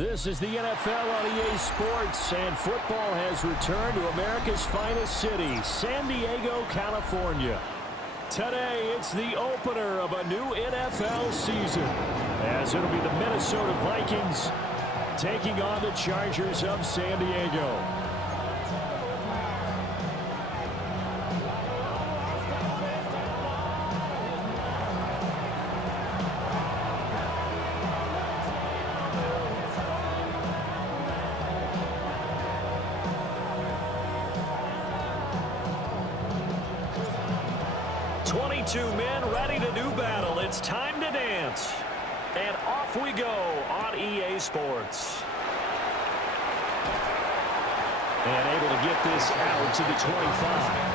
This is the NFL on EA Sports, and football has returned to America's finest city, San Diego, California. Today, it's the opener of a new NFL season, as it'll be the Minnesota Vikings taking on the Chargers of San Diego. Two men ready to do battle. It's time to dance. And off we go on EA Sports. And able to get this out to the 25.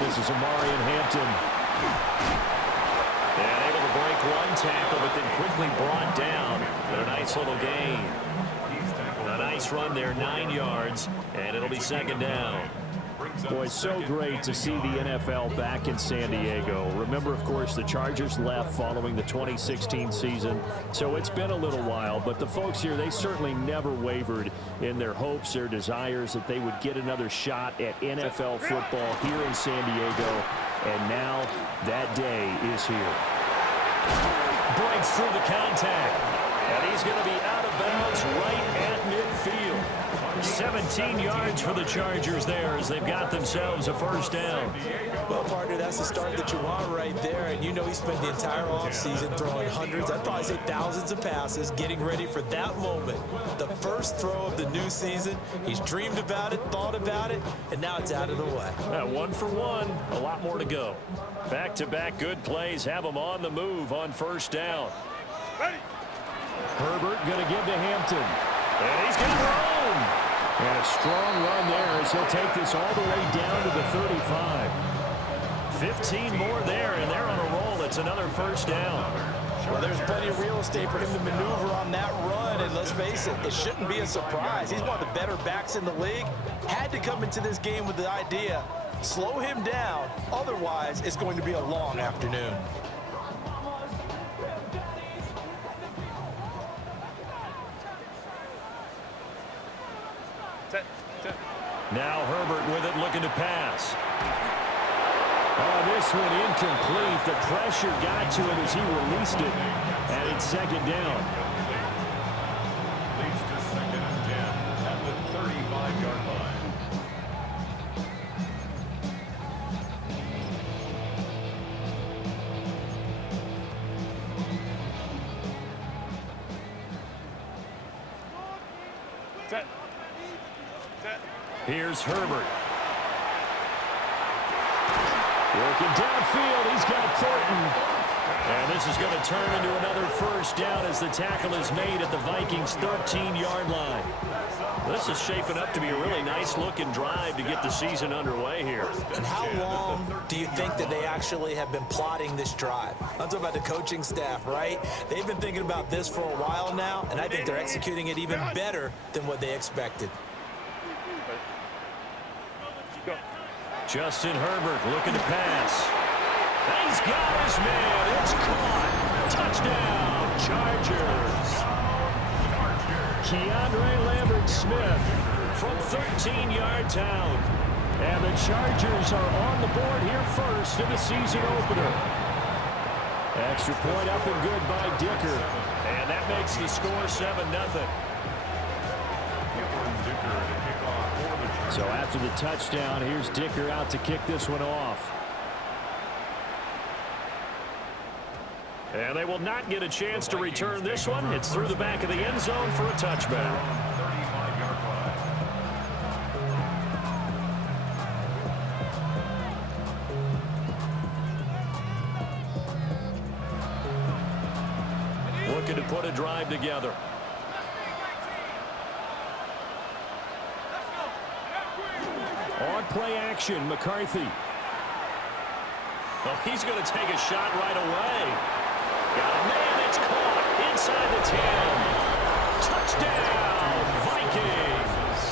This is Hampton. And able to break one tackle, but then quickly brought down. But a nice little gain. A nice run there, 9 yards, and it'll be second down. Boy, so great to see the NFL back in San Diego. Remember, of course, the Chargers left following the 2016 season, so it's been a little while. But the folks here, they certainly never wavered in their hopes, their desires that they would get another shot at NFL football here in San Diego. And now that day is here. Breaks through the contact. And he's going to be out of bounds right at midfield. 17 yards for the Chargers there as they've got themselves a first down. Well, partner, that's the start that you want right there. And you know he spent the entire offseason throwing hundreds, I'd probably say thousands of passes, getting ready for that moment. The first throw of the new season. He's dreamed about it, thought about it, and now it's out of the way. 1 for 1. A lot more to go. Back-to-back good plays have him on the move on first down. Ready. Herbert going to give to Hampton. And he's going to roam. And a strong run there as he'll take this all the way down to the 35. 15 more there, and they're on a roll. It's another first down. Well, there's plenty of real estate for him to maneuver on that run, and let's face it, it shouldn't be a surprise. He's one of the better backs in the league. Had to come into this game with the idea, slow him down, otherwise it's going to be a long afternoon. Now Herbert with it, looking to pass. Oh, this one incomplete. The pressure got to him as he released it. And it's second down. Leads to second and 10 at the 35-yard line. Set. Here's Herbert. Working downfield, he's got Thornton. And this is going to turn into another first down as the tackle is made at the Vikings' 13-yard line. This is shaping up to be a really nice-looking drive to get the season underway here. And how long do you think that they actually have been plotting this drive? I'm talking about the coaching staff, right? They've been thinking about this for a while now, and I think they're executing it even better than what they expected. Justin Herbert looking to pass. He's got his man. It's caught. Touchdown, Chargers. Keandre Lambert-Smith from 13 yards out. And the Chargers are on the board here first in the season opener. Extra point up and good by Dicker. And that makes the score 7-0. So after the touchdown, here's Dicker out to kick this one off. And they will not get a chance to return this one. It's through the back of the end zone for a touchback. Looking to put a drive together. On play action, McCarthy. Oh, he's going to take a shot right away. Got a man. It's caught inside the 10. Touchdown, Vikings.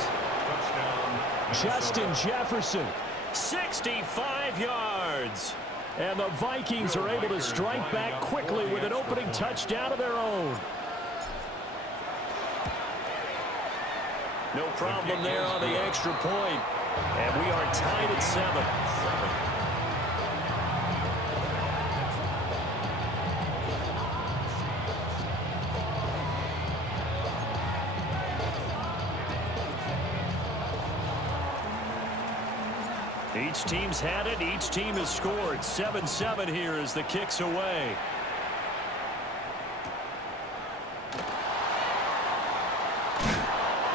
Justin Jefferson, 65 yards. And the Vikings are able to strike back quickly with an opening touchdown of their own. No problem there on the extra point. And we are tied at 7. Each team's had it. Each team has scored. 7-7 here as the kick's away.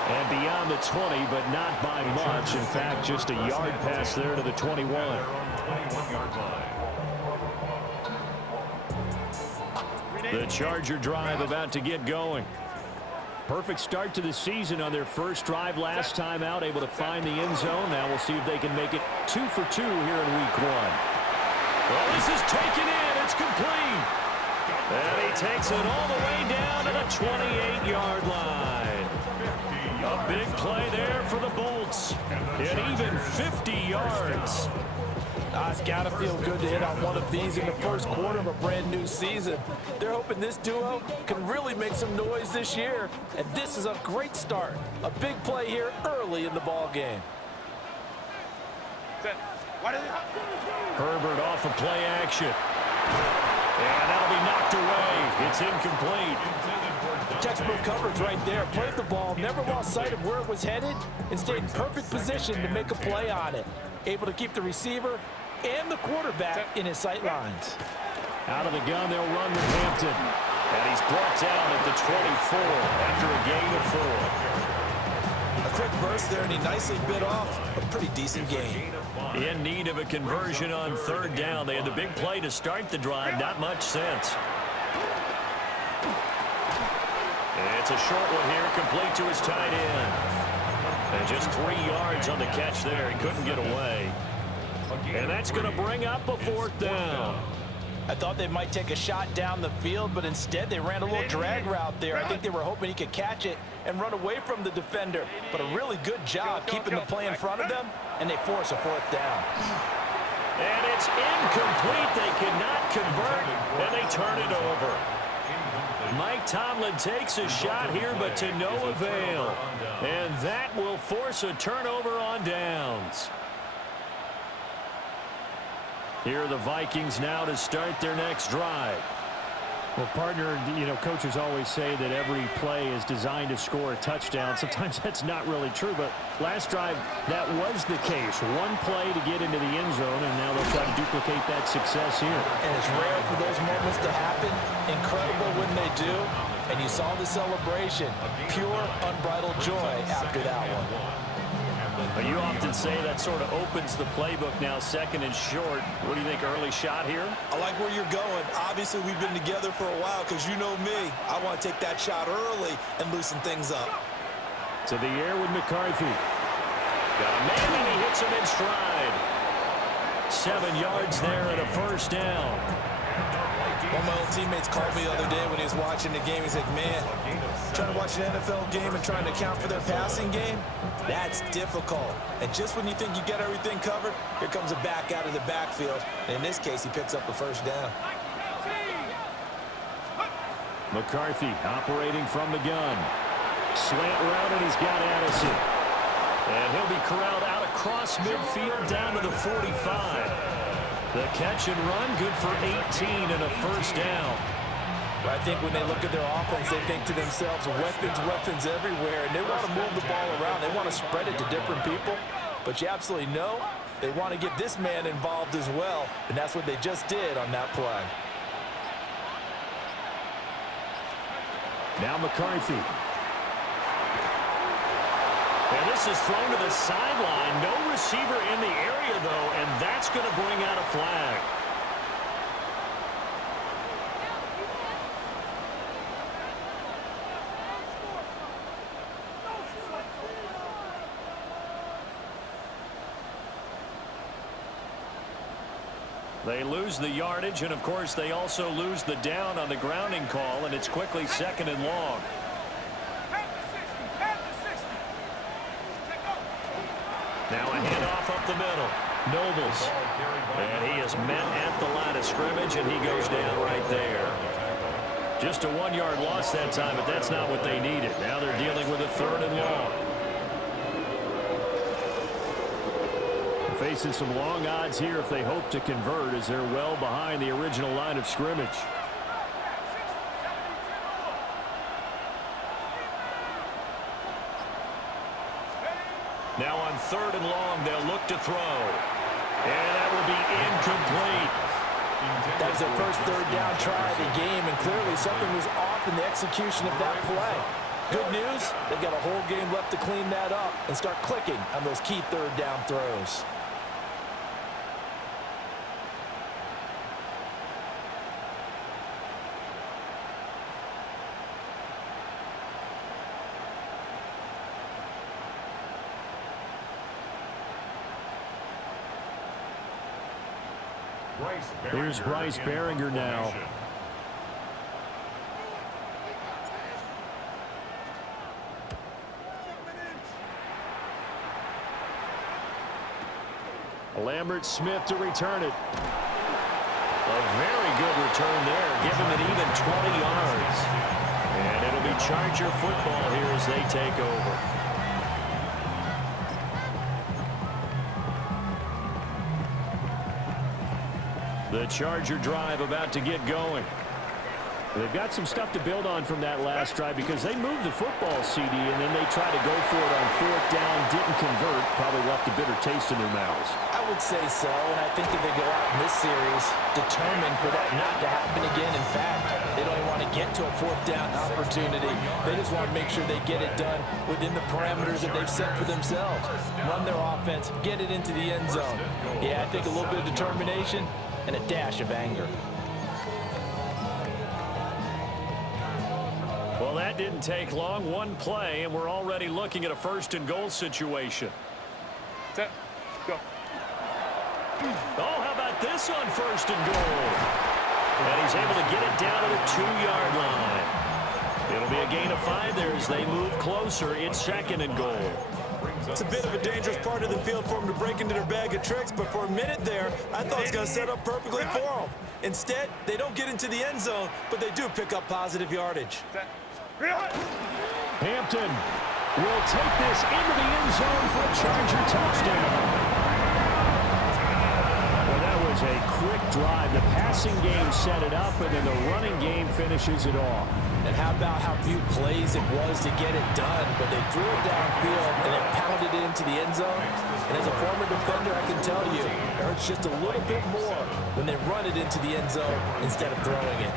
And beyond the 20, but not by much. In fact, just a yard pass there to the 21. The Charger drive about to get going. Perfect start to the season on their first drive last time out, able to find the end zone. Now we'll see if they can make it 2 for 2 here in week 1. Well, this is taken in. It's complete. And he takes it all the way down to the 28-yard line. A big play there for the Bolts. And even 50 yards. It's got to feel good to hit on one of these in the first quarter of a brand new season. They're hoping this duo can really make some noise this year. And this is a great start. A big play here early in the ball game. Herbert off of play action. And that'll be knocked away. It's incomplete. Textbook coverage right there. Played the ball, never lost sight of where it was headed, and stayed in perfect position to make a play on it. Able to keep the receiver and the quarterback in his sight lines. Out of the gun, they'll run with Hampton. And he's brought down at the 24 after a gain of 4. A quick burst there, and he nicely bit off a pretty decent gain. In need of a conversion on 3rd down. They had the big play to start the drive. Not much sense. It's a short one here, complete to his tight end. And just 3 yards on the catch there. He couldn't get away. And that's going to bring up a 4th down. I thought they might take a shot down the field, but instead they ran a little drag route there. I think they were hoping he could catch it and run away from the defender. But a really good job keeping the play in front of them, and they force a 4th down. And it's incomplete. They cannot convert, and they turn it over. Mike Tomlin takes a shot here, but to no avail. And that will force a turnover on downs. Here are the Vikings now to start their next drive. Well, partner, you know, coaches always say that every play is designed to score a touchdown. Sometimes that's not really true, but last drive, that was the case. One play to get into the end zone, and now they'll try to duplicate that success here. And it's rare for those moments to happen. Incredible when they do. And you saw the celebration. Pure, unbridled joy after that one. You often say that sort of opens the playbook now, 2nd and short. What do you think, early shot here? I like where you're going. Obviously, we've been together for a while because you know me. I want to take that shot early and loosen things up. To the air with McCarthy. Got a man, and he hits him in stride. 7 yards there and a 1st down. One of my old teammates called me the other day when he was watching the game. He said, man, trying to watch an NFL game and trying to account for their passing game, that's difficult. And just when you think you get everything covered, here comes a back out of the backfield. And in this case, he picks up the 1st down. McCarthy operating from the gun. Slant route, and he's got Addison. And he'll be corralled out across midfield down to the 45. The catch and run, good for 18 and a 1st down. I think when they look at their offense, they think to themselves, weapons everywhere, and they want to move the ball around. They want to spread it to different people, but you absolutely know they want to get this man involved as well, and that's what they just did on that play. Now McCarthy. And this is thrown to the sideline. No receiver in the area, though, and that's going to bring out a flag. They lose the yardage, and of course they also lose the down on the grounding call, and it's quickly 2nd and long. Now a handoff up the middle. Nobles. And he is met at the line of scrimmage, and he goes down right there. Just a 1-yard loss that time, but that's not what they needed. Now they're dealing with a 3rd and long. Facing some long odds here if they hope to convert, as they're well behind the original line of scrimmage. Now on 3rd and long, they'll look to throw. And that will be incomplete. That was their first 3rd down try of the game, and clearly something was off in the execution of that play. Good news, they've got a whole game left to clean that up and start clicking on those key 3rd down throws. Here's Bryce Behringer now. Lambert Smith to return it. A very good return there, giving it even 20 yards. And it'll be Charger football here as they take over. The Charger drive about to get going. They've got some stuff to build on from that last drive because they moved the football, CD, and then they tried to go for it on 4th down, didn't convert, probably left a bitter taste in their mouths. I would say so, and I think that they go out in this series determined for that not to happen again. In fact, they don't even want to get to a 4th down opportunity. They just want to make sure they get it done within the parameters that they've set for themselves. Run their offense, get it into the end zone. Yeah, I think a little bit of determination and a dash of anger. Well, that didn't take long. One play, and we're already looking at a 1st and goal situation. Set. Go. Oh, how about this on 1st and goal? And he's able to get it down to the 2-yard line. It'll be a gain of 5 there as they move closer. It's 2nd and goal. It's a bit of a dangerous part of the field for them to break into their bag of tricks, but for a minute there, I thought it was going to set up perfectly for them. Instead, they don't get into the end zone, but they do pick up positive yardage. Hampton will take this into the end zone for a Charger touchdown. Well, that was a quick drive. The passing game set it up, and then the running game finishes it off. And how about how few plays it was to get it done, but they threw it downfield and then pounded it into the end zone. And as a former defender, I can tell you, it hurts just a little bit more when they run it into the end zone instead of throwing it.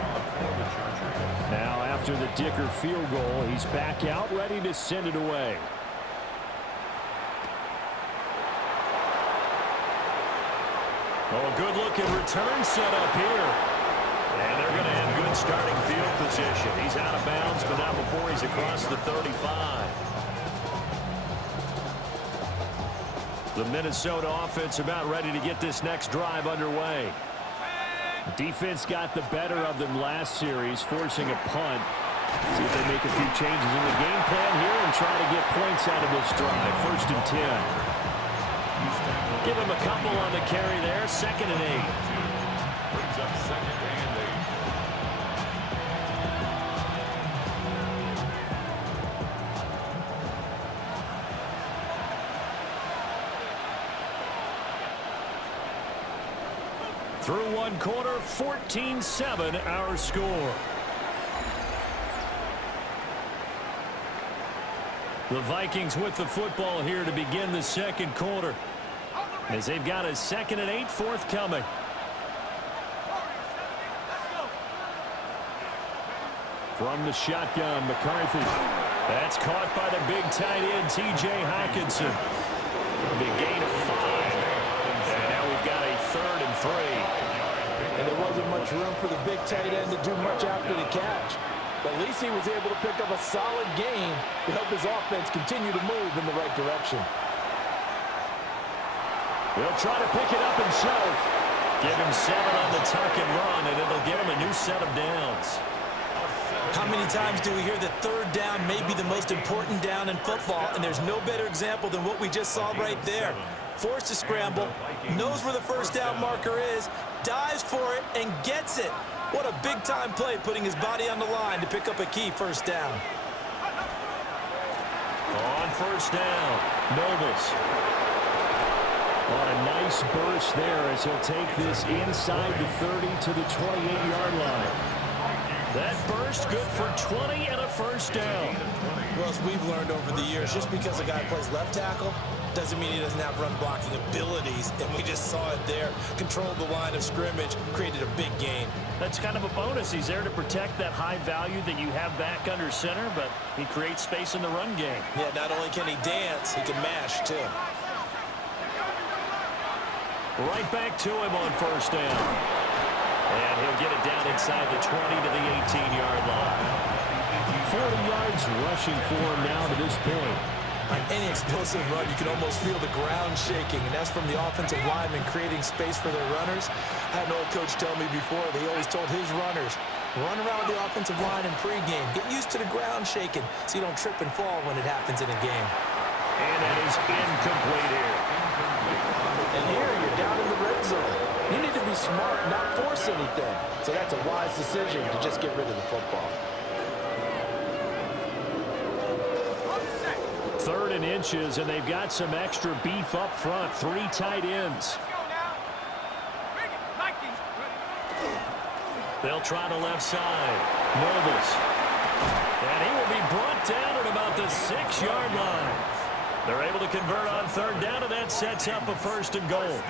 Now, after the Dicker field goal, he's back out, ready to send it away. Oh, good-looking return set up here. And they're going to have good starting field position. He's out of bounds, but not before he's across the 35. The Minnesota offense about ready to get this next drive underway. Defense got the better of them last series, forcing a punt. See if they make a few changes in the game plan here and try to get points out of this drive. 1st and 10. Give him a couple on the carry there. 2nd and 8. Brings up 2nd and 8. Through one quarter, 14-7 our score. The Vikings with the football here to begin the 2nd quarter, as they've got a 2nd and 8 forthcoming. From the shotgun, McCarthy. That's caught by the big tight end, T.J. Hockenson. Big gain of 5. And now we've got a 3rd and 3. And there wasn't much room for the big tight end to do much after the catch. But at least he was able to pick up a solid gain to help his offense continue to move in the right direction. He'll try to pick it up himself. Give him 7 on the tuck and run, and it'll give him a new set of downs. How many times do we hear that third down may be the most important down in football, and there's no better example than what we just saw right there. Forced to scramble, knows where the first down marker is, dives for it, and gets it. What a big-time play, putting his body on the line to pick up a key first down. On first down, Nobles. On a nice burst there as he'll take this inside the 30 to the 28-yard line. That burst good for 20 and a first down. Well, as we've learned over the years, just because a guy plays left tackle doesn't mean he doesn't have run blocking abilities, and we just saw it there. Controlled the line of scrimmage, created a big gain. That's kind of a bonus. He's there to protect that high value that you have back under center, but he creates space in the run game. Yeah, not only can he dance, he can mash, too. Right back to him on first down. And he'll get it down inside the 20 to the 18-yard line. 40 yards rushing for him now to this point. On any explosive run, you can almost feel the ground shaking, and that's from the offensive linemen creating space for their runners. I had an old coach tell me before, they always told his runners, run around the offensive line in pregame. Get used to the ground shaking so you don't trip and fall when it happens in a game. And that is incomplete here. And here you're down in the red zone. You need to be smart, not force anything. So that's a wise decision to just get rid of the football. 3rd and inches, and they've got some extra beef up front. 3 tight ends. They'll try the left side. Nobles. And he will be brought down at about the 6-yard line. They're able to convert on 3rd down, and that sets up a 1st and goal.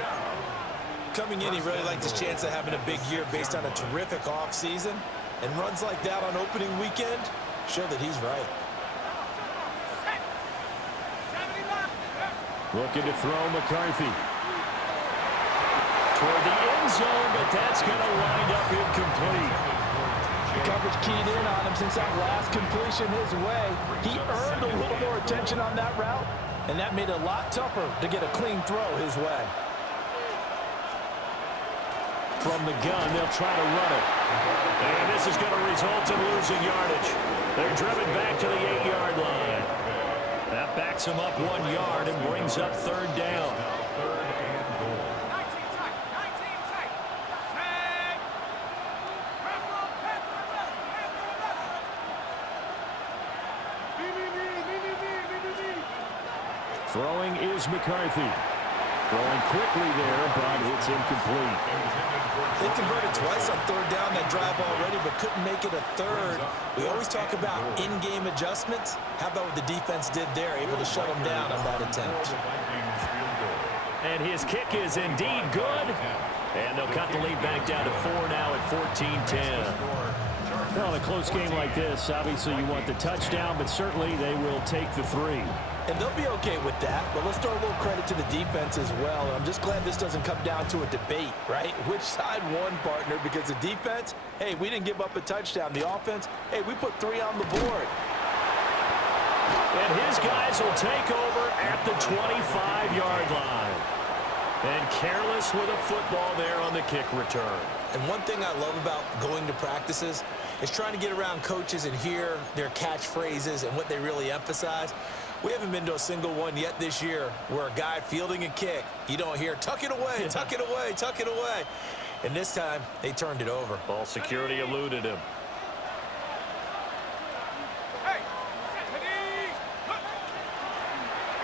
Coming in, he really liked his chance of having a big year based on a terrific offseason. And runs like that on opening weekend show that he's right. Looking to throw McCarthy. Toward the end zone, but that's going to wind up incomplete. The coverage keyed in on him since that last completion his way. He earned a little more attention on that route, and that made it a lot tougher to get a clean throw his way. From the gun, they'll try to run it. And this is going to result in losing yardage. They're driven back to the 8-yard line. That backs him up 1 yard and brings up 3rd down. Throwing is McCarthy. Throwing quickly there, but it's incomplete. They converted twice on 3rd down that drive already, but couldn't make it a 3rd. We always talk about in-game adjustments. How about what the defense did there, able to shut them down on that attempt. And his kick is indeed good. And they'll cut the lead back down to 4 now at 14-10. Well, in a close game like this, obviously you want the touchdown, but certainly they will take the 3. And they'll be okay with that, but let's throw a little credit to the defense as well. I'm just glad this doesn't come down to a debate, right? Which side won, partner? Because the defense, hey, we didn't give up a touchdown. The offense, hey, we put 3 on the board. And his guys will take over at the 25-yard line. And careless with a football there on the kick return. And one thing I love about going to practices is trying to get around coaches and hear their catchphrases and what they really emphasize. We haven't been to a single one yet this year where a guy fielding a kick, you don't hear, tuck it away, tuck it away, tuck it away. And this time, they turned it over. Ball security eluded him.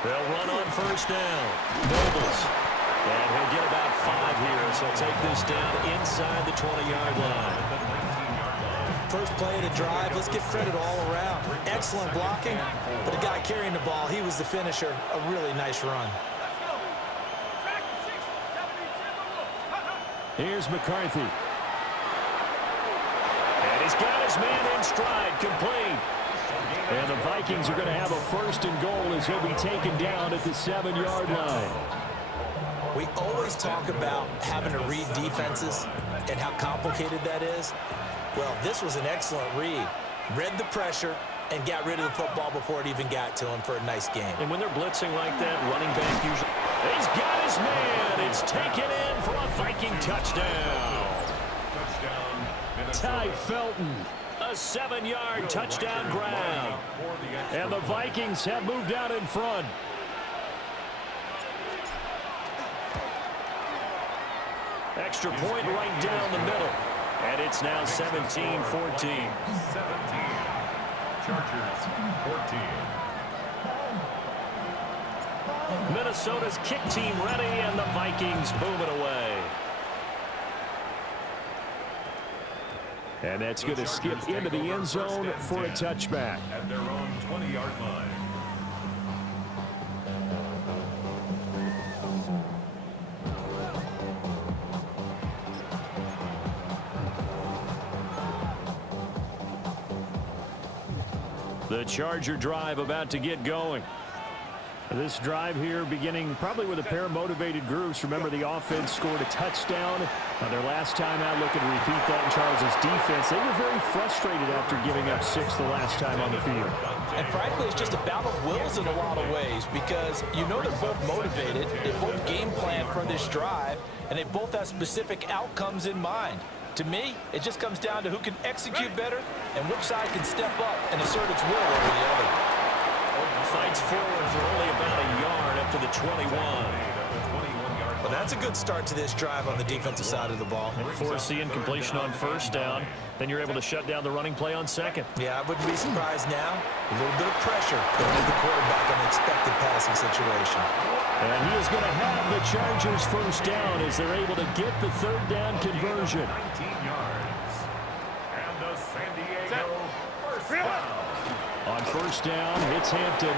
They'll run on first down. Nobles. And he'll get about 5 here, so he'll take this down inside the 20-yard line. First play of the drive, let's give credit all around. Excellent blocking, but the guy carrying the ball, he was the finisher. A really nice run. Here's McCarthy. And he's got his man in stride, complete. And the Vikings are going to have a 1st and goal as he'll be taken down at the 7-yard line. We always talk about having to read defenses and how complicated that is. Well, this was an excellent read. Read the pressure and got rid of the football before it even got to him for a nice game. And when they're blitzing like that, running back usually... He's got his man. It's taken in for a Viking touchdown. Ty Felton, a 7-yard touchdown grab. And the Vikings have moved out in front. Extra point right down the middle. And it's now 17-14. 17. Chargers 14. Minnesota's kick team ready, and the Vikings boom it away. And that's going to skip into the end zone for a touchback. At their own 20-yard line. The Charger drive about to get going. This drive here beginning probably with a pair of motivated groups. Remember, the offense scored a touchdown. Their last time out, looking to repeat that in Charles' defense. They were very frustrated after giving up 6 the last time on the field. And frankly, it's just a battle of wills in a lot of ways because you know they're both motivated. They both game plan for this drive, and they both have specific outcomes in mind. To me, it just comes down to who can execute better and which side can step up and assert its will over the other. Fights forward for only about a yard up to the 21. Well, that's a good start to this drive on the defensive side of the ball. Force the incompletion on first down. Then you're able to shut down the running play on second. Yeah, I wouldn't be surprised now. A little bit of pressure going to the quarterback in an expected passing situation. And he is going to have the Chargers first down as they're able to get the third down conversion. 19 yards. And the San Diego first down. On first down, it's Hampton.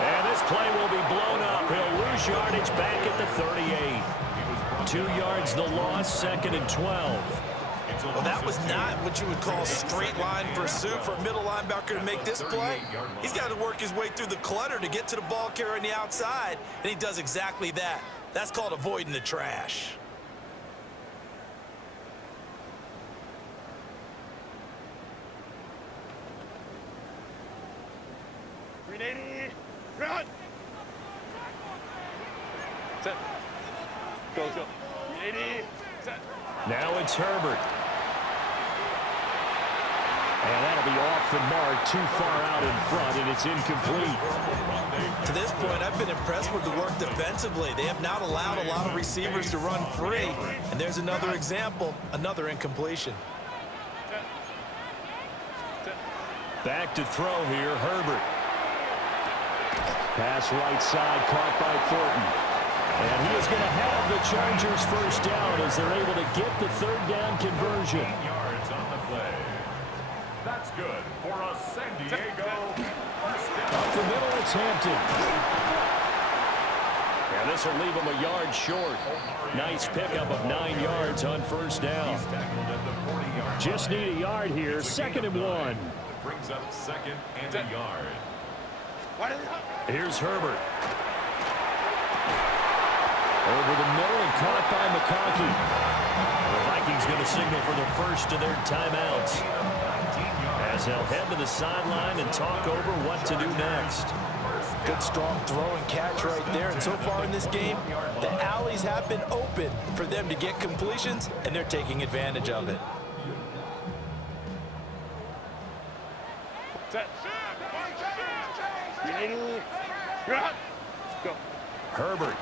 And this play will be blown up. He'll lose yardage back at the 38. 2 yards the loss, second and 12. Well, that was not what you would call straight line pursuit for a middle linebacker to make this play. He's got to work his way through the clutter to get to the ball carrier on the outside, and he does exactly that. That's called avoiding the trash. Run! Set. Go, let's go. Ready, set. Now it's Herbert. And that'll be off the mark, too far out in front, and it's incomplete. To this point, I've been impressed with the work defensively. They have not allowed a lot of receivers to run free. And there's another example, another incompletion. Back to throw here, Herbert. Pass right side, caught by Thornton. And he is going to have the Chargers first down as they're able to get the third down conversion. 18 yards on the play. That's good for a San Diego first down. Up the middle, it's Hampton. And this will leave him a yard short. Nice pickup of 9 yards on first down. He's tackled at the 40-yard Just line. need a yard here, second and 1. Brings up second and a yard. Here's Herbert. Over the middle and caught by McConkey. The Vikings going to signal for the first of their timeouts, 19 yards. as they'll head to the sideline and talk over what to do next. Good strong throw and catch right there. And so far in this game, the alleys have been open for them to get completions, and they're taking advantage of it. Set. Ready, run! Go. Herbert.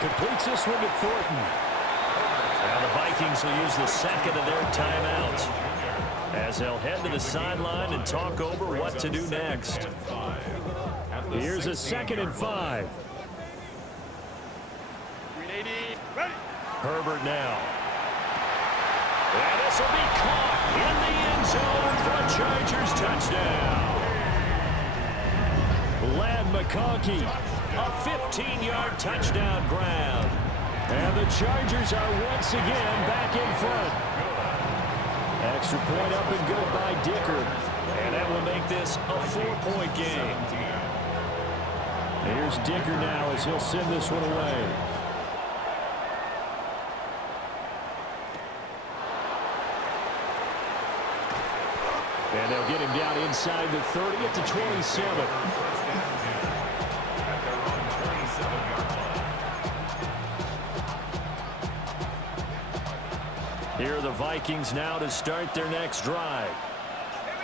Completes this one to Thornton. Now the Vikings will use the second of their timeouts, as they'll head to the sideline and talk over what to do next. Here's a second and 5. Ready, ready! Herbert now. And this will be caught in the end zone for a Chargers touchdown. Lad McConkey. A 15-yard touchdown grab. And the Chargers are once again back in front. Extra point up and good by Dicker. And that will make this a 4-point game. Here's Dicker now as he'll send this one away. And they'll get him down inside the 30 at the 27. are the Vikings now to start their next drive.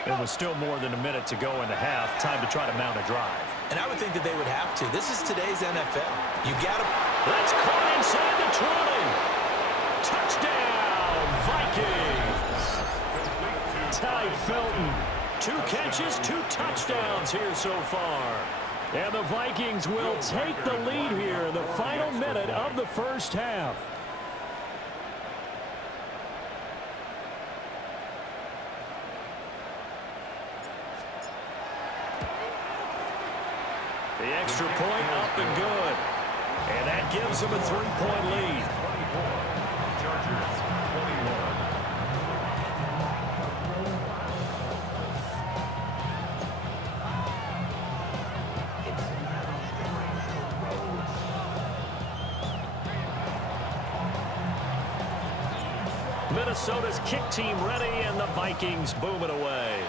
And with still more than a minute to go in the half, time to try to mount a drive. And I would think that they would have to. This is today's NFL. You got to. That's caught inside the 20. Touchdown, Vikings. Ty Felton. 2 catches, 2 touchdowns here so far. And the Vikings will take the lead here in the final minute of the first half. The extra point up and good. And that gives them a 3-point lead. 24. Chargers 21. Minnesota's kick team ready, and the Vikings boom it away.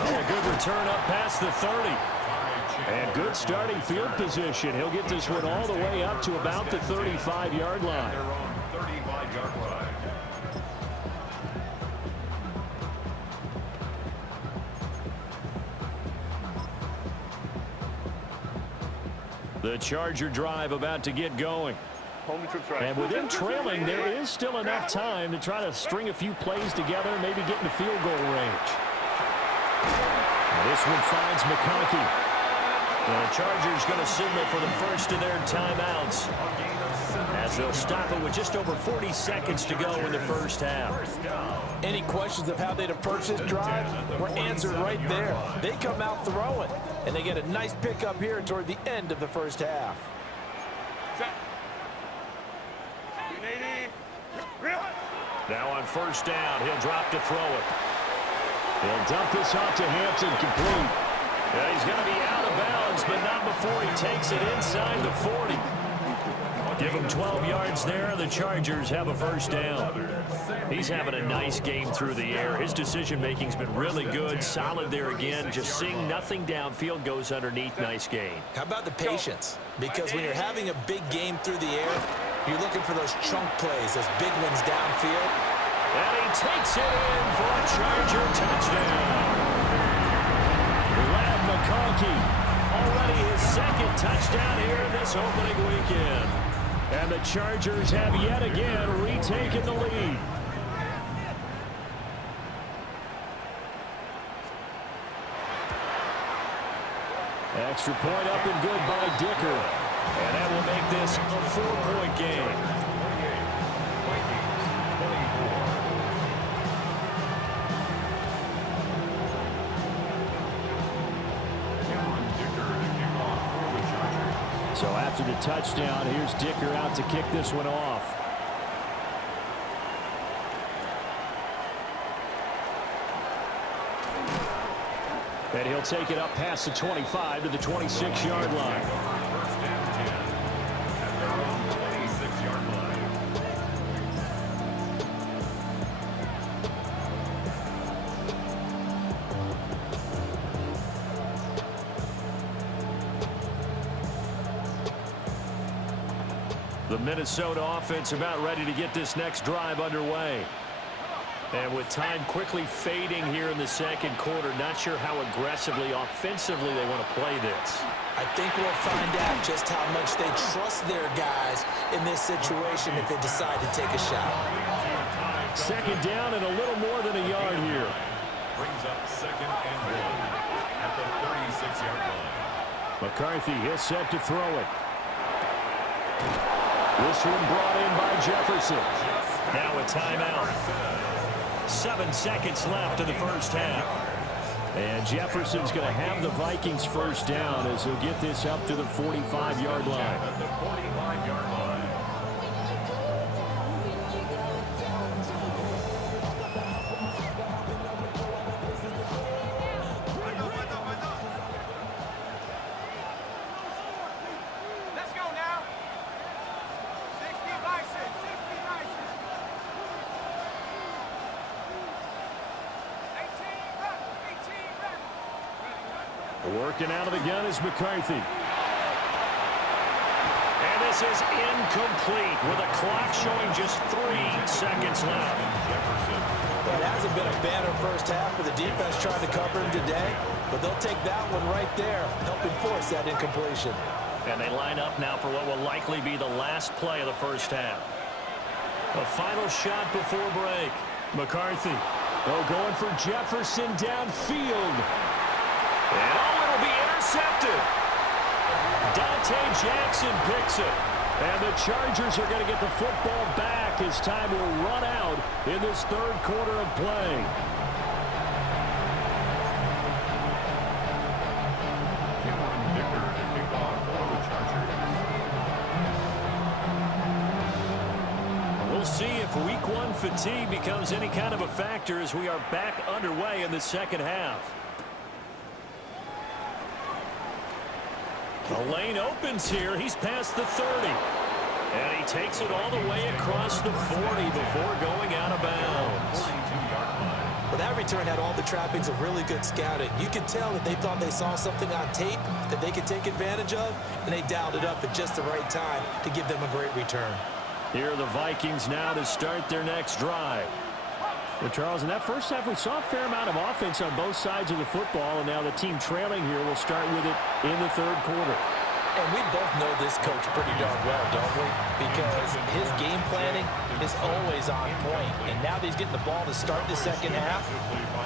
A good return up past the 30. And good starting field position. He'll get this one all the way up to about the 35-yard line. Their own 35-yard line. The Charger drive about to get going. Home troops right. And with them trailing, there is still enough time to try to string a few plays together, maybe get in the field goal range. This one finds McConkey. The Chargers going to signal for the first of their timeouts, as they'll stop it with just over 40 seconds to go in the first half. Any questions of how they'd approach this drive were answered right there. They come out throwing, and they get a nice pickup here toward the end of the first half. Now on first down, he'll drop to throw it. He'll dump this off to Hampton, complete. Yeah, he's going to be out of bounds, but not before he takes it inside the 40. Give him 12 yards there. The Chargers have a first down. He's having a nice game through the air. His decision-making's been really good. Solid there again. Just seeing nothing downfield, goes underneath. Nice gain. How about the patience? Because when you're having a big game through the air, you're looking for those chunk plays, those big ones downfield. And he takes it in for a Charger touchdown. Lad McConkey, already his second touchdown here in this opening weekend. And the Chargers have yet again retaken the lead. Extra point up and good by Dicker. And that will make this a 4-point game. So after the touchdown, here's Dicker out to kick this one off. And he'll take it up past the 25 to the 26-yard line. First and 10 at their own 26-yard line. The Minnesota offense about ready to get this next drive underway. And with time quickly fading here in the second quarter, not sure how aggressively, offensively they want to play this. I think we'll find out just how much they trust their guys in this situation if they decide to take a shot. Second down and a little more than a yard here. Brings up second and 1 at the 36-yard line. McCarthy, he'll set to throw it. This one brought in by Jefferson. Now a timeout. 7 seconds left in the first half. And Jefferson's going to have the Vikings first down as he'll get this up to the 45-yard line. At the 45-yard line. Let's go now. 60 license, 60 license. 18 run, 18 run. Working out of the gun is McCarthy. This is incomplete with a clock showing just 3 seconds left. Well, it hasn't been a banner first half for the defense trying to cover him today, but they'll take that one right there, helping force that incompletion. And they line up now for what will likely be the last play of the first half. A final shot before break. McCarthy. Oh, going for Jefferson downfield. And it'll be intercepted. Dante Jackson picks it. And the Chargers are going to get the football back as time will run out in this third quarter of play. We'll see if week 1 fatigue becomes any kind of a factor as we are back underway in the second half. The lane opens here. He's past the 30. And he takes it all the way across the 40 before going out of bounds. Well, that return had all the trappings of really good scouting. You could tell that they thought they saw something on tape that they could take advantage of, and they dialed it up at just the right time to give them a great return. Here are the Vikings now to start their next drive. Well, Charles, in that first half, we saw a fair amount of offense on both sides of the football, and now the team trailing here will start with it in the third quarter. And we both know this coach pretty darn well, don't we? Because his game planning is always on point. And now that he's getting the ball to start the second half,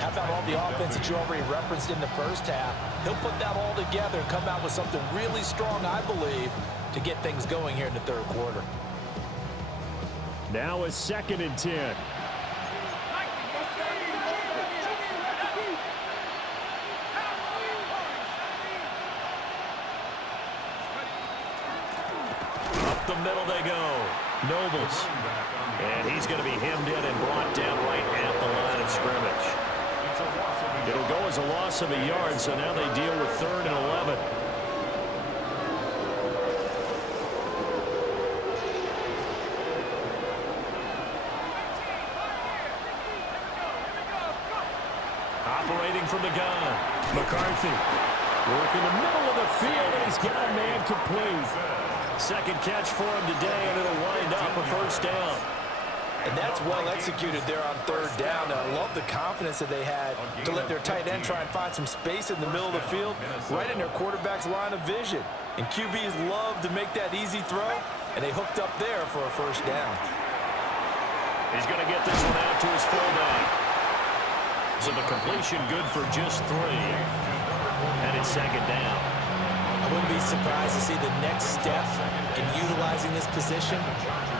how about all the offense that you already referenced in the first half? He'll put that all together and come out with something really strong, I believe, to get things going here in the third quarter. Now a 2nd and 10. Up the middle they go. Nobles. And he's going to be hemmed in and brought down right at the line of scrimmage. It'll go as a loss of a yard, so now they deal with 3rd and 11. Operating from the gun. McCarthy. Working the middle of the field, and he's got a man complete. Second catch for him today, and it'll wind up a first down. And that's well executed there on 3rd down. I love the confidence that they had to let their tight end try and find some space in the middle of the field, right in their quarterback's line of vision. And QBs love to make that easy throw, and they hooked up there for a first down. He's going to get this one out to his fullback. So the completion good for just 3. And it's 2nd down. I wouldn't be surprised to see the next step in utilizing this position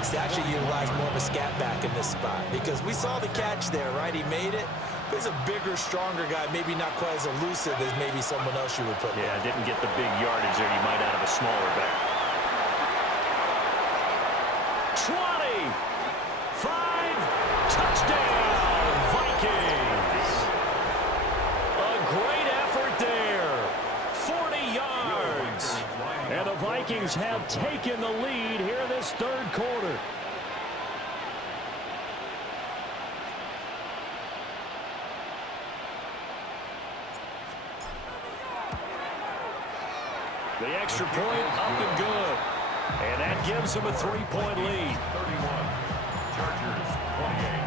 is to actually utilize more of a scat back in this spot. Because we saw the catch there, right? He made it. But he's a bigger, stronger guy, maybe not quite as elusive as maybe someone else you would put there. Didn't get the big yardage there you might out of a smaller back. 20. 5. Touchdown, Vikings. A great effort there. 40 yards. And the Vikings have taken the lead here in this third quarter. The extra point up and good. And that gives them a 3-point lead. 31. Chargers 28.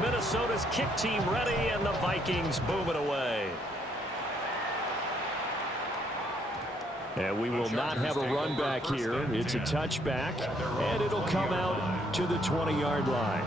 Minnesota's kick team ready, and the Vikings boom it away. And we will not have a run back here. It's a touchback, and it'll come out to the 20-yard line.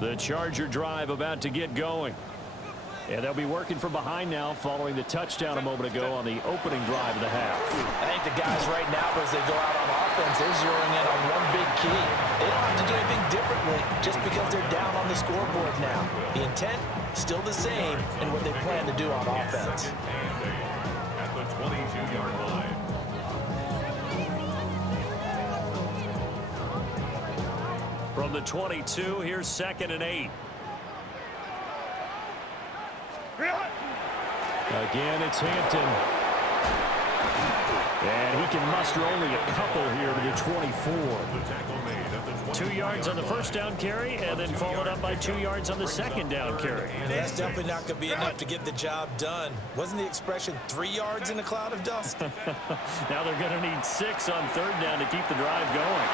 The Charger drive about to get going. And they'll be working from behind now following the touchdown a moment ago on the opening drive of the half. I think the guys right now, as they go out on offense, they're zeroing in on one big key. They don't have to do anything differently just because they're down on the scoreboard now. The intent, still the same in what they plan to do on offense. At the 22-yard line. From the 22, here's 2nd and 8. Again, it's Hampton. And he can muster only a couple here to the 24. 2 yards on the first down carry, and then followed up by 2 yards on the second down carry. And that's definitely not going to be enough to get the job done. Wasn't the expression 3 yards in a cloud of dust? Now they're going to need 6 on third down to keep the drive going.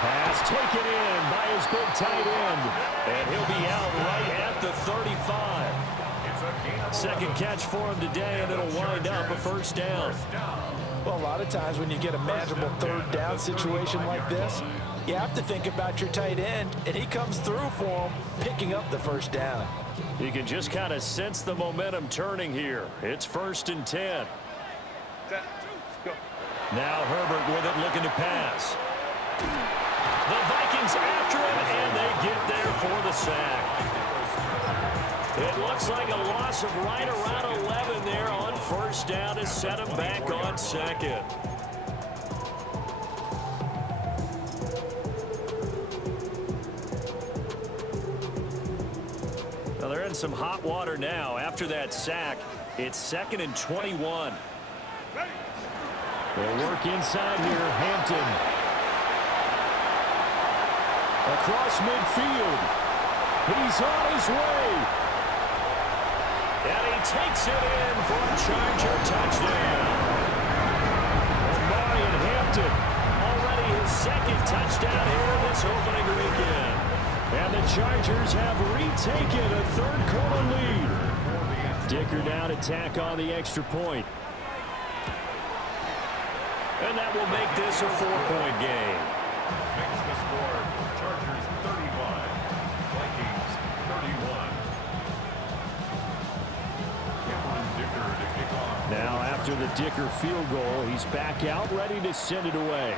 Pass taken in by his big tight end. And he'll be out right at the 35. Second catch for him today, and it'll wind up a first down. Well, a lot of times when you get a manageable third down situation like this, you have to think about your tight end, and he comes through for him, picking up the first down. You can just kind of sense the momentum turning here. It's 1st and 10. Now Herbert with it, looking to pass. The Vikings after him, and they get there for the sack. It looks like a loss of right around 11 there on first down to set him back on second. Now they're in some hot water now. After that sack, it's 2nd and 21. They'll work inside here. Hampton. Across midfield. He's on his way. And he takes it in for a Charger touchdown. Marion Hampton. Already his 2nd touchdown here this opening weekend. And the Chargers have retaken a third-quarter lead. Dicker down to tack on the extra point. And that will make this a 4-point game. Makes the score Chargers 35, Vikings 31. Now after the Dicker field goal, he's back out ready to send it away.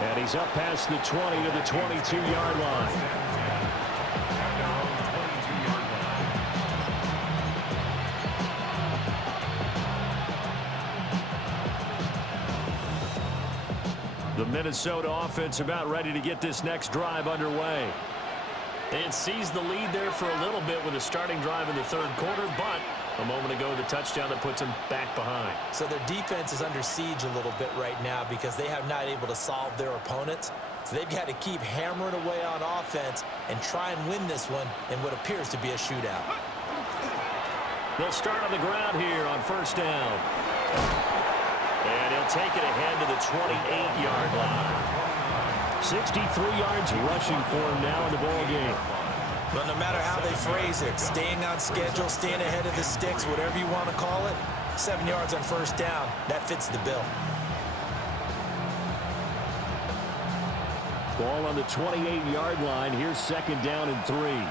And he's up past the 20 to the 22-yard line. The Minnesota offense about ready to get this next drive underway. They had seized the lead there for a little bit with a starting drive in the third quarter, but a moment ago the touchdown that puts them back behind. So their defense is under siege a little bit right now because they have not able to solve their opponents. So they've got to keep hammering away on offense and try and win this one in what appears to be a shootout. They'll start on the ground here on first down. And he'll take it ahead to the 28-yard line. 63 yards rushing for him now in the ball game. But no matter how they phrase it, staying on schedule, staying ahead of the sticks, whatever you want to call it, 7 yards on first down, that fits the bill. Ball on the 28-yard line. Here's 2nd down and 3.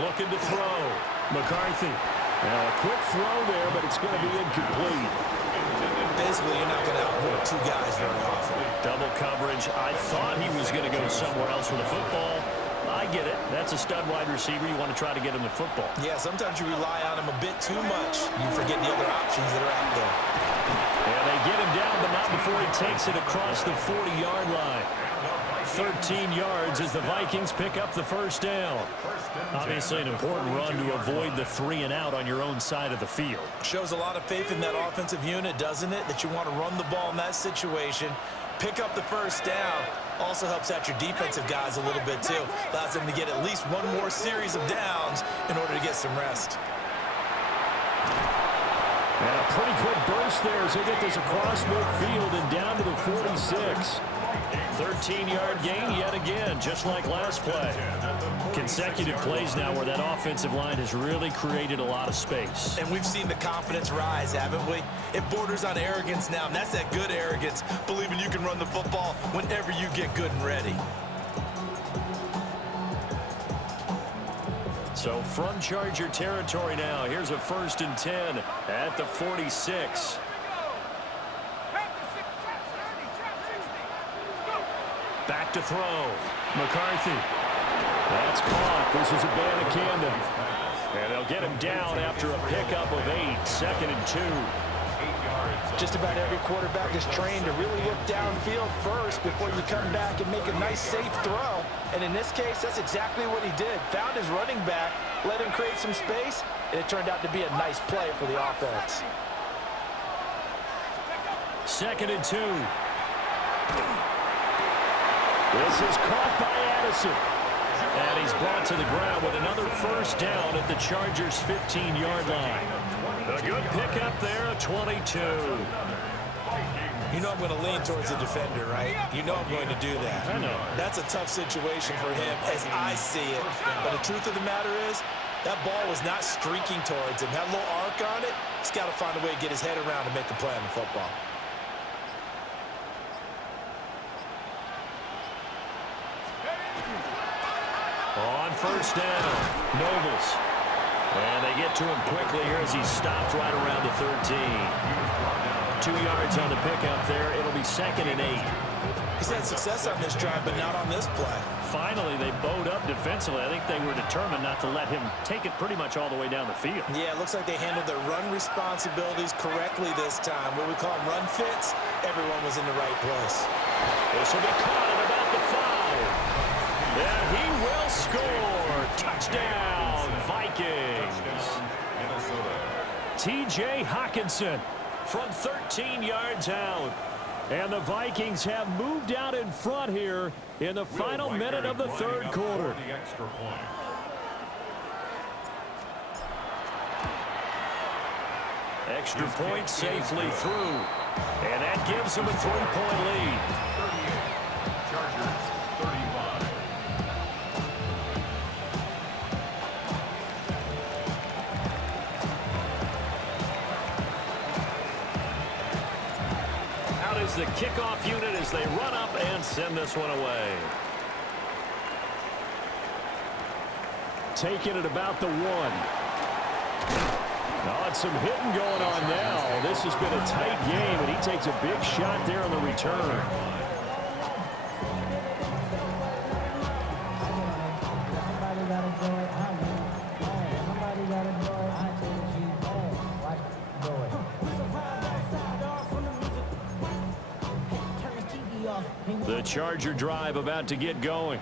Looking to throw. McCarthy. Now a quick throw there, but it's going to be incomplete. Basically, you're not going to outwork 2 guys very often. Double coverage. I thought he was going to go somewhere else with the football. I get it. That's a stud wide receiver. You want to try to get him the football. Yeah, sometimes you rely on him a bit too much. You forget the other options that are out there. And they get him down, but not before he takes it across the 40-yard line. 13 yards as the Vikings pick up the first down. Obviously an important run to avoid the 3-and-out on your own side of the field. Shows a lot of faith in that offensive unit, doesn't it? That you want to run the ball in that situation, pick up the first down. Also helps out your defensive guys a little bit too. Allows them to get at least one more series of downs in order to get some rest. And a pretty quick burst there as they get this across midfield and down to the 46. 13-yard gain yet again, just like last play. Consecutive plays now where that offensive line has really created a lot of space. And we've seen the confidence rise, haven't we? It borders on arrogance now, and that's that good arrogance, believing you can run the football whenever you get good and ready. So from Charger territory now, here's a 1st and 10 at the 46. Back to throw. McCarthy. That's caught. This is a Banacanda. And they'll get him down after a pickup of 8. 2nd and 2. Just about every quarterback is trained to really look downfield first before you come back and make a nice, safe throw. And in this case, that's exactly what he did. Found his running back, let him create some space, and it turned out to be a nice play for the offense. 2nd and 2. This is caught by Addison. And he's brought to the ground with another 1st down at the Chargers' 15-yard line. A good pickup there, a 22. You know I'm going to lean towards the defender, right? You know I'm going to do that. I know. That's a tough situation for him as I see it. But the truth of the matter is, that ball was not streaking towards him. Had a little arc on it. He's got to find a way to get his head around and make a play on the football. On 1st down, Nobles. And they get to him quickly here as he's stopped right around the 13. 2 yards on the pickup there. It'll be 2nd and 8. He's had success on this drive, but not on this play. Finally, they bowed up defensively. I think they were determined not to let him take it pretty much all the way down the field. Yeah, it looks like they handled their run responsibilities correctly this time. What we call them run fits, everyone was in the right place. This will be caught at about the 5. And he will score. Touchdown, Vikings. T.J. Hawkinson from 13 yards out. And the Vikings have moved out in front here in the final minute of the 3rd quarter. Extra point safely through. And that gives them a 3-point lead. Chargers 35. Out is the kickoff unit as they run up and send this one away. Taking it about the 1. Oh, it's some hitting going on now. This has been a tight game, and he takes a big shot there on the return. The Charger drive about to get going.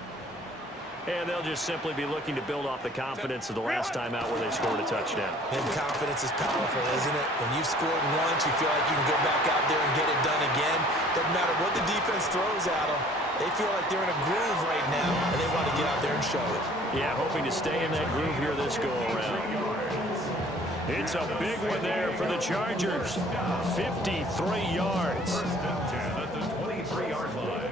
And they'll just simply be looking to build off the confidence of the last time out where they scored a touchdown. And confidence is powerful, isn't it? When you've scored once, you feel like you can go back out there and get it done again. Doesn't matter what the defense throws at them. They feel like they're in a groove right now, and they want to get out there and show it. Yeah, hoping to stay in that groove here this go-around. It's a big one there for the Chargers. 53 yards. 1st and 10 at the 23-yard line.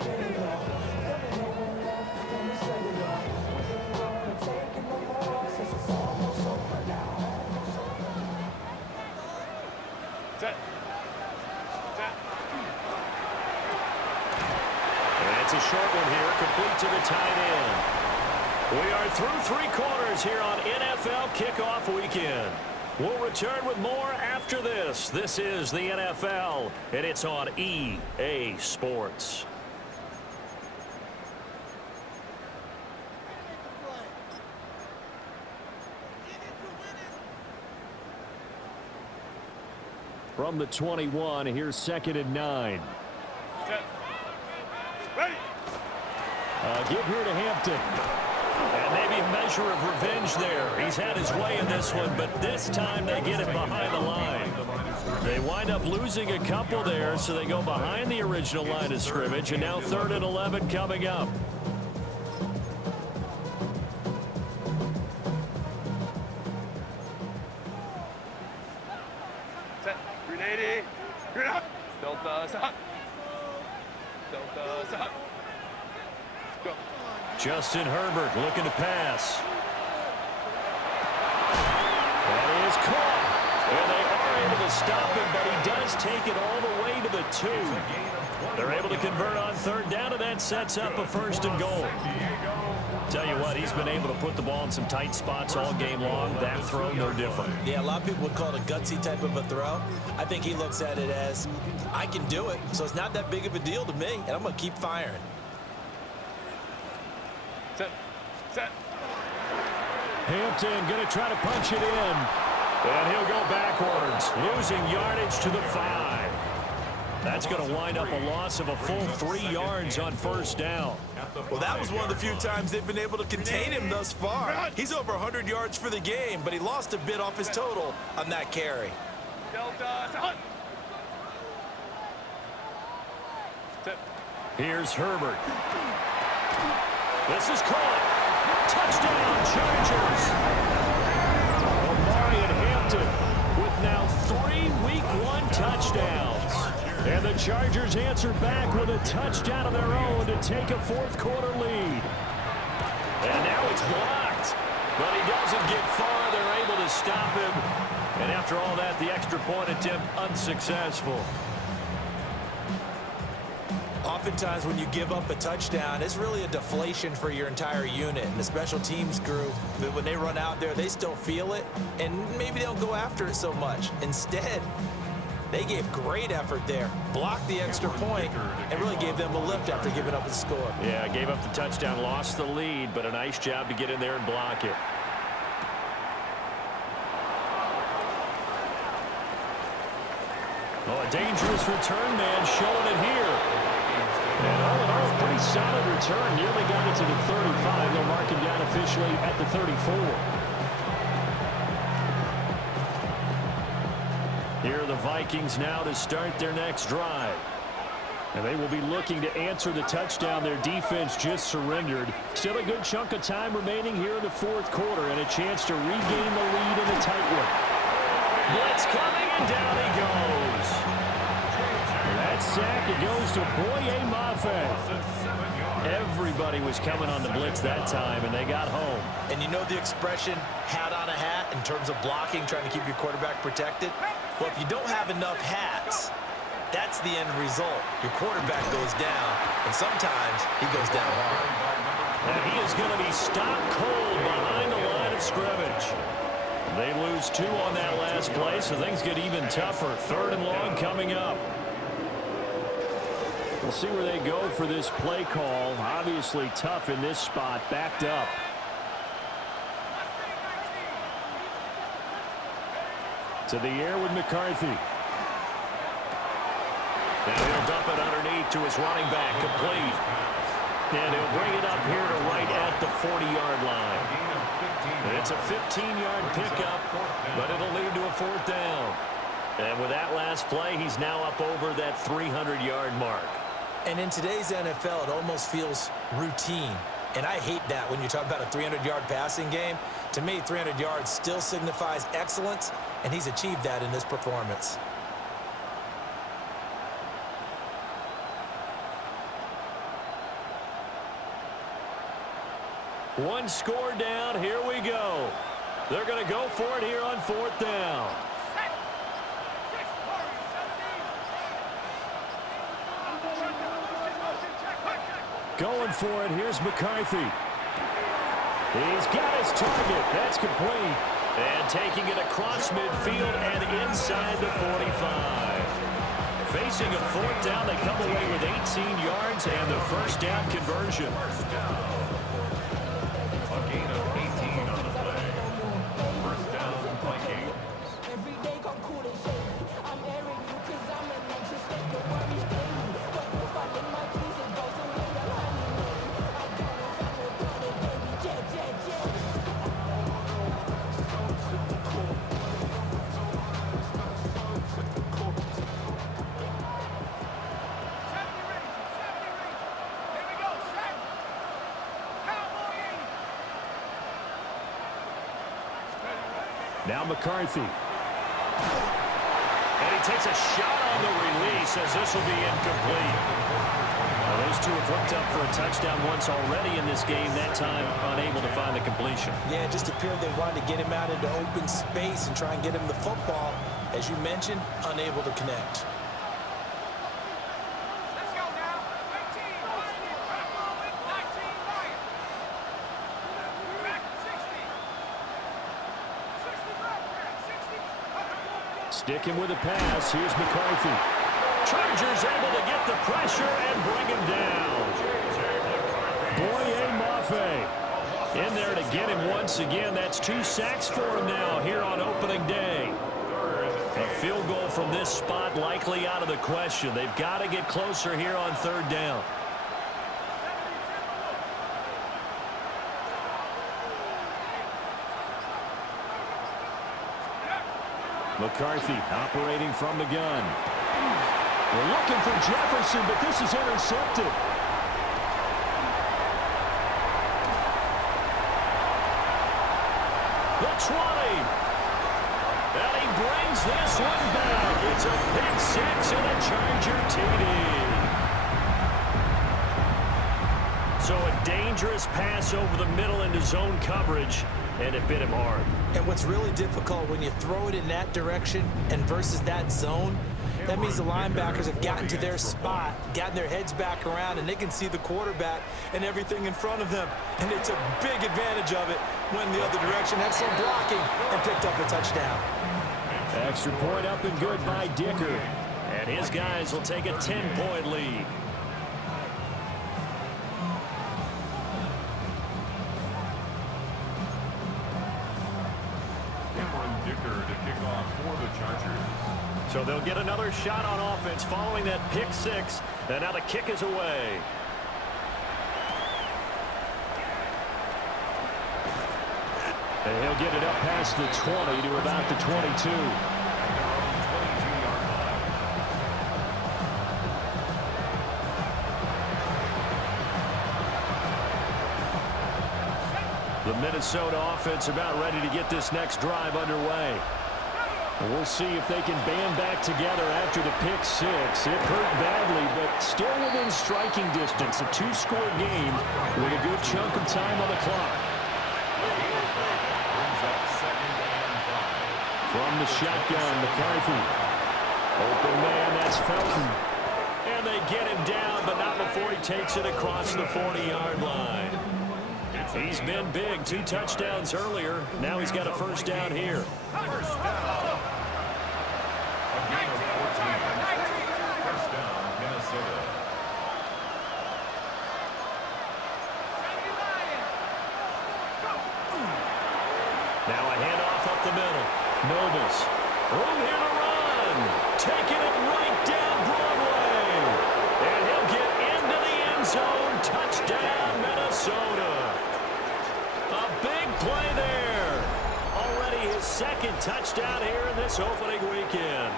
Set. And it's a short one here, complete to the tight end. We are through 3 quarters here on NFL Kickoff Weekend. We'll return with more after this. This is the NFL, and it's on EA Sports. From the 21, here's 2nd and 9. Set. Ready. Give here to Hampton. And maybe a measure of revenge there. He's had his way in this one, but this time they get it behind the line. They wind up losing a couple there, so they go behind the original line of scrimmage, and now 3rd and 11 coming up. Set. 380. Delta. Stop. Justin Herbert looking to pass. That is caught. And they are able to stop him, but he does take it all the way to the 2. They're able to convert on third down, and that sets up a 1st and goal. Tell you what, he's been able to put the ball in some tight spots all game long. That throw, no different. Yeah, a lot of people would call it a gutsy type of a throw. I think he looks at it as, I can do it, so it's not that big of a deal to me, and I'm going to keep firing. Set. Hampton going to try to punch it in. And he'll go backwards, losing yardage to the 5. That's going to wind up a loss of a full 3 yards on 1st down. Well, that was one of the few times they've been able to contain him thus far. He's over 100 yards for the game, but he lost a bit off his total on that carry. Here's Herbert. This is caught. Touchdown, Chargers. Omari and Hampton with now 3 Week 1 touchdowns. And the Chargers answer back with a touchdown of their own to take a 4th quarter lead. And now it's blocked. But he doesn't get far. They're able to stop him. And after all that, the extra point attempt unsuccessful. Oftentimes when you give up a touchdown, it's really a deflation for your entire unit. And the special teams group, when they run out there, they still feel it. And maybe they don't go after it so much. Instead, they gave great effort there, blocked the extra point, and really gave them a lift after giving up a score. Yeah, gave up the touchdown, lost the lead, but a nice job to get in there and block it. Oh, a dangerous return man showing it here. And all in all, a pretty solid return. Nearly got it to the 35. They'll mark him down officially at the 34. Here are the Vikings now to start their next drive. And they will be looking to answer the touchdown their defense just surrendered. Still a good chunk of time remaining here in the 4th quarter and a chance to regain the lead in a tight one. Blitz coming, and down he goes. That sack, it goes to Boye Mafe. Everybody was coming on the blitz that time, and they got home. And you know the expression, hat on a hat, in terms of blocking, trying to keep your quarterback protected? Well, if you don't have enough hats, that's the end result. Your quarterback goes down, and sometimes he goes down hard. And he is going to be stopped cold behind the line of scrimmage. They lose 2 on that last play, so things get even tougher. 3rd and long coming up. We'll see where they go for this play call. Obviously tough in this spot, backed up. To the air with McCarthy. And he'll dump it underneath to his running back, complete. And he'll bring it up here to right at the 40-yard line. And it's a 15-yard pickup, but it'll lead to a 4th down. And with that last play, he's now up over that 300-yard mark. And in today's NFL, it almost feels routine. And I hate that when you talk about a 300-yard passing game. To me, 300 yards still signifies excellence, and he's achieved that in this performance. One score down. Here we go. They're going to go for it here on 4th down. Going for it. Here's McCarthy. He's got his target. That's complete. And taking it across midfield and inside the 45. Facing a 4th down, they come away with 18 yards and the 1st down conversion. A gain of 18 on the play. 1st down, Vikings. Now McCarthy. And he takes a shot on the release as this will be incomplete. Well, those two have hooked up for a touchdown once already in this game, that time unable to find the completion. Yeah, it just appeared they wanted to get him out into open space and try and get him the football. As you mentioned, unable to connect. Let's go now. 18, back moving, 19, Lions. Back 60. 60 back, 60. Sticking with the pass. Here's McCarthy. Chargers able to get the pressure and bring him down. Boye Mafe In there to get him once again. That's 2 sacks for him now here on opening day. A field goal from this spot likely out of the question. They've got to get closer here on 3rd down. McCarthy operating from the gun. We're looking for Jefferson, but this is intercepted. The 20. And he brings this one back. It's a pick 6 and a Charger TD. So a dangerous pass over the middle into zone coverage, and it bit him hard. And what's really difficult when you throw it in that direction and versus that zone, that means the linebackers have gotten to their spot, gotten their heads back around, and they can see the quarterback and everything in front of them. And they took big advantage of it, went the other direction, had some blocking, and picked up a touchdown. Extra point up and good by Dicker. And his guys will take a 10-point lead. So they'll get another shot on offense following that pick 6. And now the kick is away. And he'll get it up past the 20 to about the 22. The Minnesota offense about ready to get this next drive underway. We'll see if they can band back together after the pick 6. It hurt badly, but still within striking distance. A 2-score game with a good chunk of time on the clock. From the shotgun, McCarthy. Open man, that's Felton. And they get him down, but not before he takes it across the 40-yard line. He's been big. 2 touchdowns earlier. Now he's got a first down here. Now a handoff up the middle. Nobles. Room here to run. Taking it right down Broadway. And he'll get into the end zone. Touchdown, Minnesota. A big play there. Already his 2nd touchdown here in this opening weekend.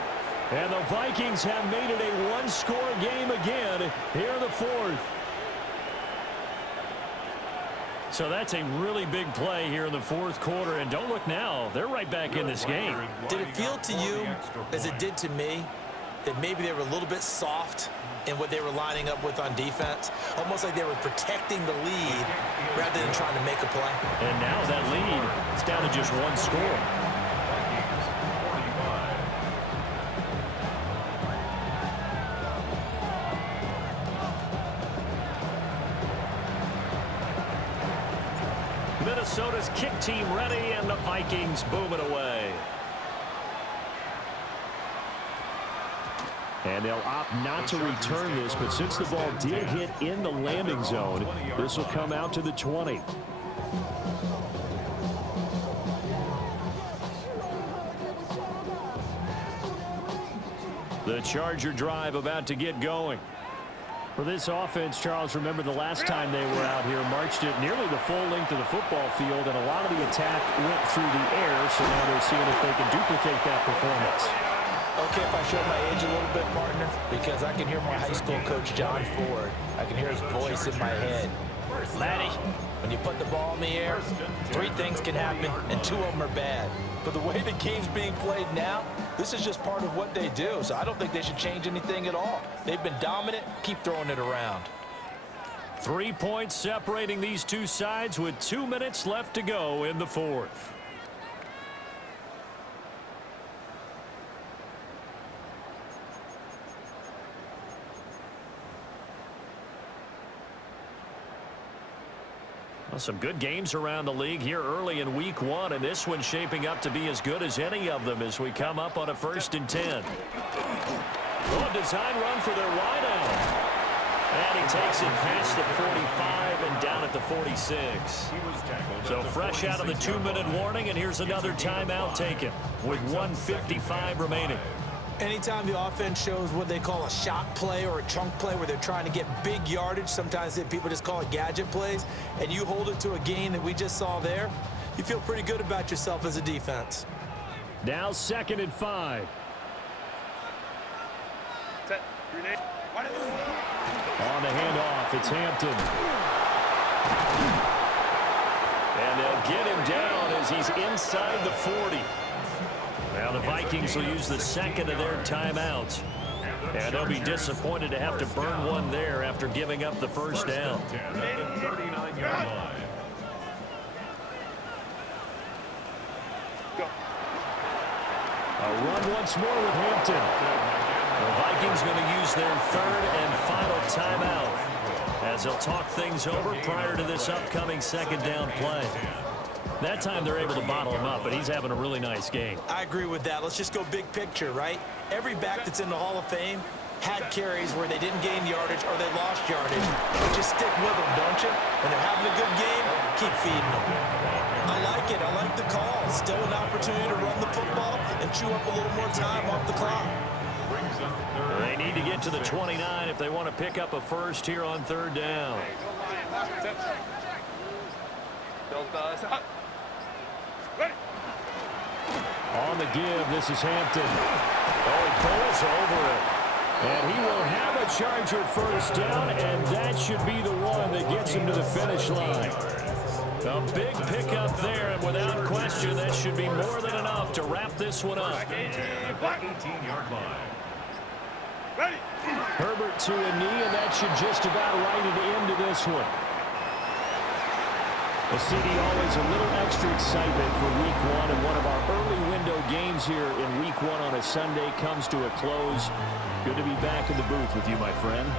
And the Vikings have made it a 1-score game again here in the 4th. So that's a really big play here in the 4th quarter. And don't look now. They're right back in this game. Did it feel to you, as it did to me, that maybe they were a little bit soft in what they were lining up with on defense? Almost like they were protecting the lead rather than trying to make a play. And now that lead is down to just 1 score. Minnesota's kick team ready, and the Vikings boom it away. And they'll opt not to return this, but since the ball did hit in the landing zone, this will come out to the 20. The Charger drive about to get going. For this offense, Charles, remember the last time they were out here, marched it nearly the full length of the football field, and a lot of the attack went through the air, so now they're seeing if they can duplicate that performance. Okay, if I show my age a little bit, partner, because I can hear my high school coach, John Ford. I can hear his voice in my head. Laddie, when you put the ball in the air, 3 things can happen, and 2 of them are bad. But the way the game's being played now, this is just part of what they do. So I don't think they should change anything at all. They've been dominant. Keep throwing it around. 3 points separating these two sides with 2 minutes left to go in the fourth. Well, some good games around the league here early in week 1, and this one's shaping up to be as good as any of them as we come up on a 1st and 10. Oh, design run for their wideout. And he takes it past the 45 and down at the 46. So fresh out of the 2-minute warning, and here's another timeout taken with 1:55 remaining. Anytime the offense shows what they call a shot play or a chunk play where they're trying to get big yardage, sometimes people just call it gadget plays, and you hold it to a gain that we just saw there, you feel pretty good about yourself as a defense. Now 2nd and 5. Set. Grenade. On the handoff, it's Hampton. And they'll get him down as he's inside the 40. Now the Vikings will use the 2nd of their timeouts. And they'll be disappointed to have to burn one there after giving up the 1st down. 39-yard line. A run once more with Hampton. The Vikings going to use their 3rd and final timeout as they'll talk things over prior to this upcoming 2nd down play. That time they're able to bottle him up, but he's having a really nice game. I agree with that. Let's just go big picture, right? Every back that's in the Hall of Fame had carries where they didn't gain yardage or they lost yardage. But just stick with them, don't you? When they're having a good game, keep feeding them. I like it. I like the call. Still an opportunity to run the football and chew up a little more time off the clock. They need to get to the 29 if they want to pick up a 1st here on 3rd down. Stop. Ready. On the give, this is Hampton. Oh, he pulls over it. And he will have a Charger 1st down, and that should be the one that gets him to the finish line. A big pickup there, and without question, that should be more than enough to wrap this one up. 18-yard line. Ready. Herbert to a knee, and that should just about write it into this one. Well, CD, always a little extra excitement for week 1, and one of our early window games here in week 1 on a Sunday comes to a close. Good to be back in the booth with you, my friend.